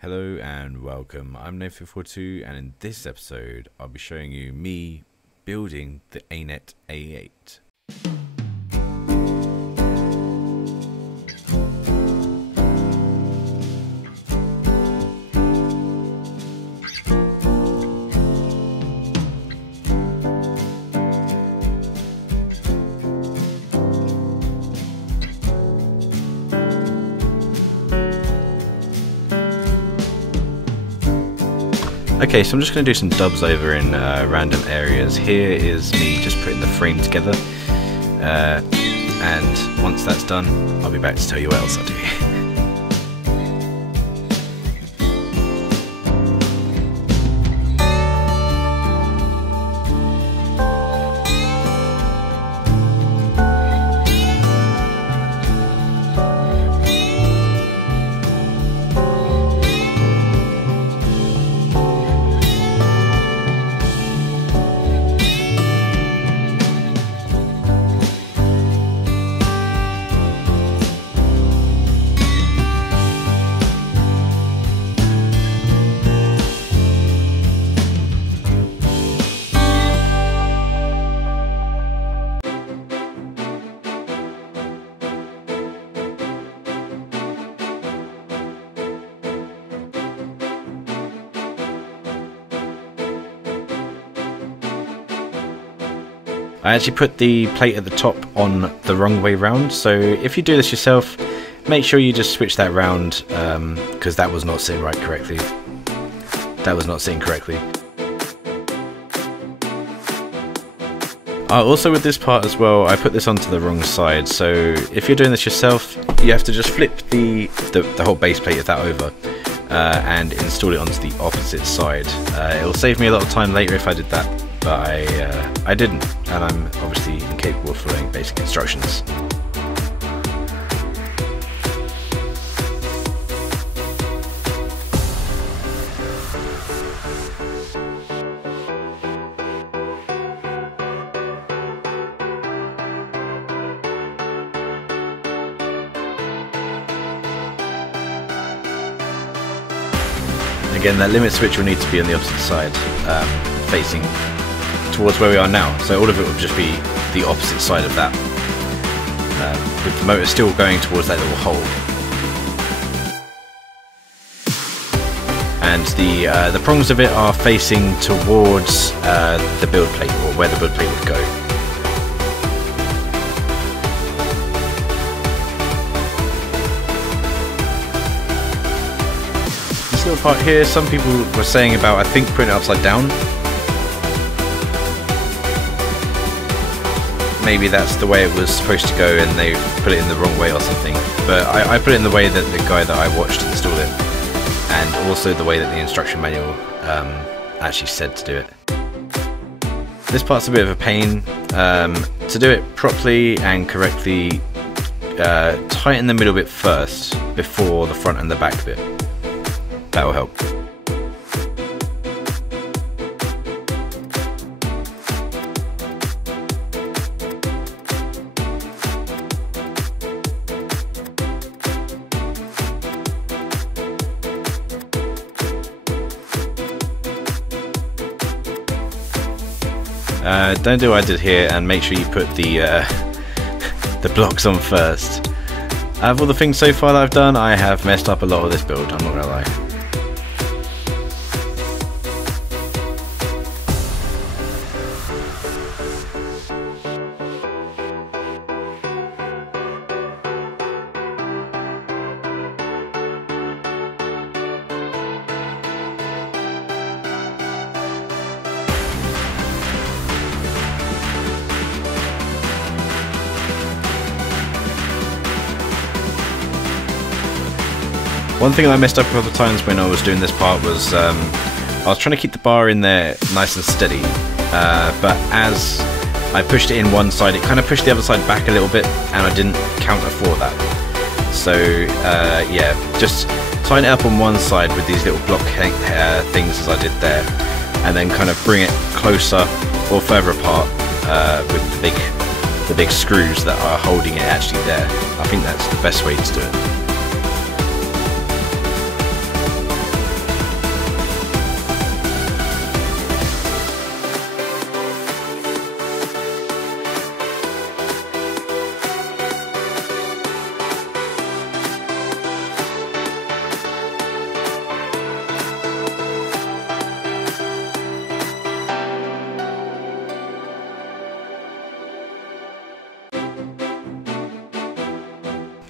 Hello and welcome, I'm ANET A8 and in this episode I'll be showing you me building the ANET A8. Okay, so I'm just going to do some dubs over in random areas. Here is me just putting the frame together, and once that's done, I'll be back to tell you what else I do. I actually put the plate at the top on the wrong way round, so if you do this yourself, make sure you just switch that round, because that was not sitting right correctly. That was not sitting correctly. Also with this part as well, I put this onto the wrong side, so if you're doing this yourself, you have to just flip the whole base plate of that over and install it onto the opposite side. It will save me a lot of time later if I did that. But I didn't, and I'm obviously incapable of following basic instructions. Again, that limit switch will need to be on the opposite side, facing towards where we are now, so all of it will just be the opposite side of that, with the motor still going towards that little hole. And the prongs of it are facing towards the build plate, or where the build plate would go. This little part here, some people were saying about, I think, putting it upside down. Maybe that's the way it was supposed to go and they put it in the wrong way or something, but I put it in the way that the guy that I watched install it, and also the way that the instruction manual actually said to do it. This part's a bit of a pain. To do it properly and correctly, tighten the middle bit first before the front and the back bit. That will help. Don't do what I did here, and make sure you put the blocks on first. Out of all the things so far that I've done, I have messed up a lot of this build, I'm not gonna lie. One thing I messed up a couple of times when I was doing this part was I was trying to keep the bar in there nice and steady, but as I pushed it in one side, it kind of pushed the other side back a little bit, and I didn't counter for that. So yeah, just tighten it up on one side with these little block things as I did there, and then kind of bring it closer or further apart with the big screws that are holding it actually there. I think that's the best way to do it.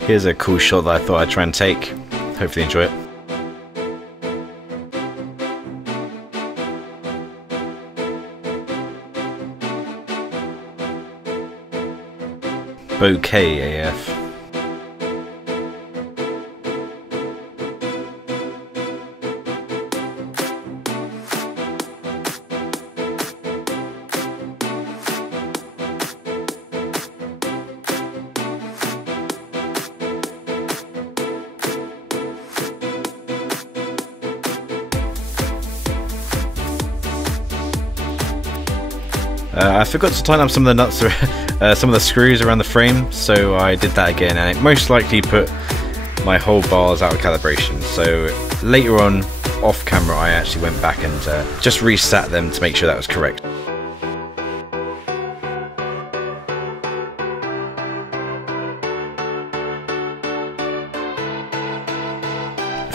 Here's a cool shot that I thought I'd try and take. Hopefully you enjoy it. Bouquet AF. I forgot to tighten up some of the nuts, some of the screws around the frame, so I did that again, and it most likely put my whole bars out of calibration. So later on, off camera, I actually went back and just reset them to make sure that was correct.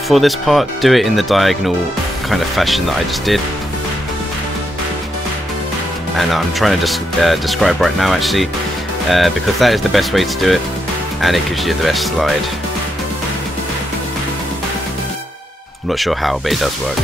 For this part, do it in the diagonal kind of fashion that I just did. And I'm trying to describe right now actually, because that is the best way to do it, and it gives you the best slide. I'm not sure how, but it does work.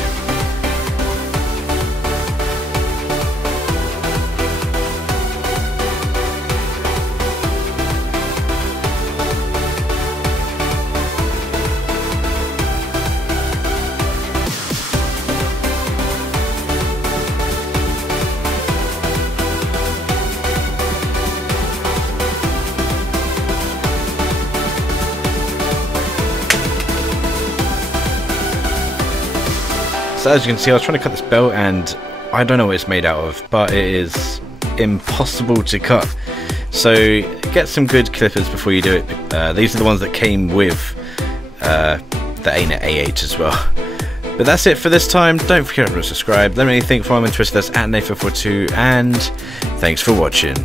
So as you can see, I was trying to cut this belt and I don't know what it's made out of, but it is impossible to cut. So get some good clippers before you do it. These are the ones that came with the ANET A8 as well. But that's it for this time. Don't forget to subscribe. Let me know what you think. Follow me on Twitter, that's @ANET A8, and thanks for watching.